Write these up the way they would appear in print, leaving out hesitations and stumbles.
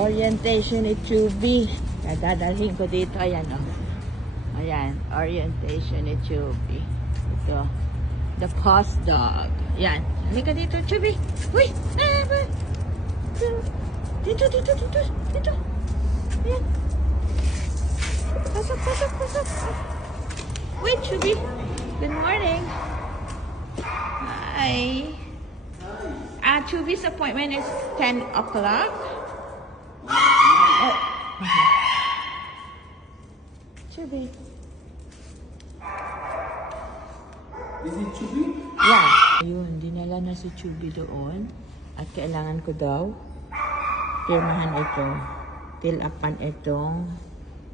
Orientation ni Chubby. Dadalhin ko dito. Ayan, oh. Ayan, orientation ni Chubby. Ito. The post dog. Ayan. Halika dito, Chubby. Uy! Dito. Dito. Ayan. Pasok. Wait, Chubby. Good morning. Hi. Chubby's appointment is 10 o'clock. Chubby. Is it Chubby? Yeah. Ayun, dinala na si Chubby doon. At kailangan ko daw pirmahan ito. Fill upan itong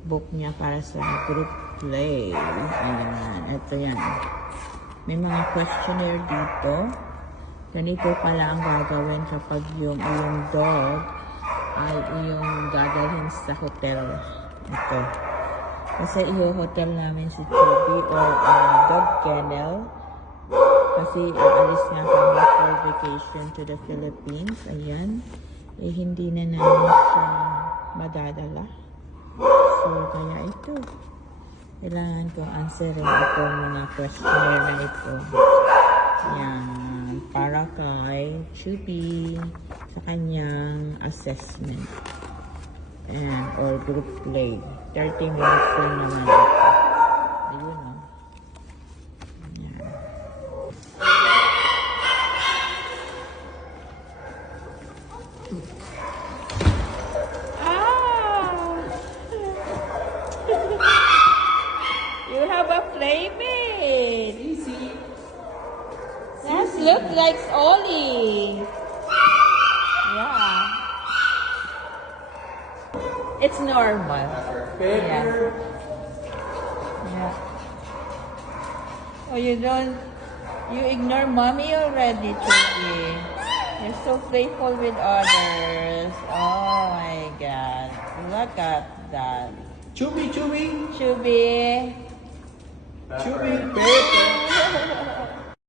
book niya para sa group play. Ayan. Ito yan. May mga questionnaire dito. Ganito pala ang gagawin kapag yung iyong dog ay iyong dadalhin sa hotel. Ito. Kasi i-hotel namin si Chubby or dog kennel. Kasi aalis nga kami for vacation to the Philippines. Ayan. Eh, hindi na namin siya madadala. So, kaya ito. Kailangan kong answerin itong mga questionnaire na ito. Ayan. Para kay Chubby sa kanyang assessment. Ayan. Or group play. 30 minutes lang naman ito. Ayun, oh. Ayan. You have a playmate. Easy. That looks like Ollie. Yeah. It's normal. Pepper. Yeah. Oh, you ignore mommy already, Chubby. You're so playful with others. Oh my God. Look at that. Chubby. Chubby. Chubby. Pepper.